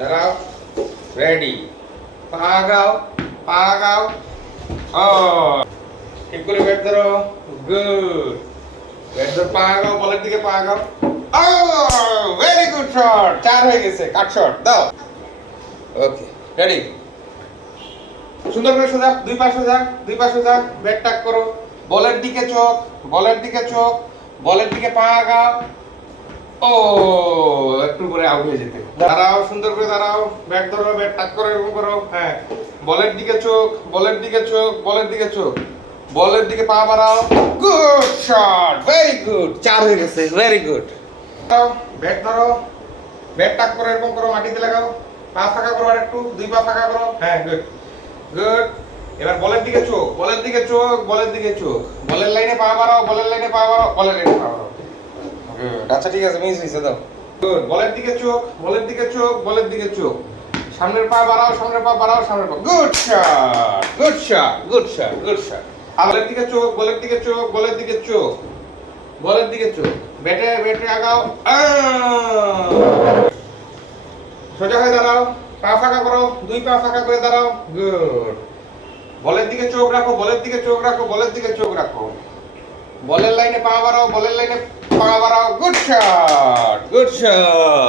দাঁড়াও, রেডি, পা আগাও, পা আগাও, ও ঠিক করে ব্যাট ধরো, গুড, ব্যাট ধরো, পা আগাও, বলের দিকে পা আগাও, ও ভেরি গুড শট, 4 হয়ে গেছে, কাট শট দাও, ওকে রেডি, সুন্দর করে সোজা, দুই পা সোজা, দুই পা সোজা, ব্যাট টাক করো, বলের দিকে চোখ, বলের দিকে চোখ, বলের দিকে পা আগাও, ও একটু করে আউট হয়ে যেতে, দাঁড়াও, সুন্দর করে দাঁড়াও, ব্যাট ধরো, ব্যাট টাক করো, এরকম করো, হ্যাঁ, বলের দিকে চোখ, বলের দিকে চোখ, বলের দিকে চোখ, বলের দিকে পা বাড়াও, গুড শট, ভেরি গুড, 4 হয়ে গেছে, ভেরি গুড, দাও, ব্যাট ধরো, ব্যাট টাক করো, এরকম করো, মাটিতে লাগাও, পা ফাঁকা করো, আর একটু, দুই পা ফাঁকা করো, হ্যাঁ গুড, গুড, এবার বলের দিকে চোখ, বলের দিকে চোখ, বলের দিকে চোখ, বলের লাইনে পা বাড়াও, বলের লাইনে পা বাড়াও, বলের লাইনে পা বাড়াও, গুড, আচ্ছা ঠিক আছে, মিস হইছে দাও, গুড, বলের দিকে চোখ, বলের দিকে চোখ, বলের দিকে চোখ, সামনের পা বাড়াও, সামনের পা বাড়াও, সামনের পা, good shot, good shot, good shot, good shot, বলের দিকে চোখ, বলের দিকে চোখ, বলের দিকে চোখ, বলের দিকে চোখ, ব্যাটে ব্যাটে আগাও, সোজা হয়ে দাঁড়াও, পা ফাঁকা করো, দুই পা ফাঁকা করে দাঁড়াও, গুড, বলের দিকে চোখ রাখো, বলের দিকে চোখ রাখো, বলের দিকে চোখ রাখো, বলের লাইনে পা বাড়াও, বলের লাইনে পা বাড়াও, গুড শট, গুড শট।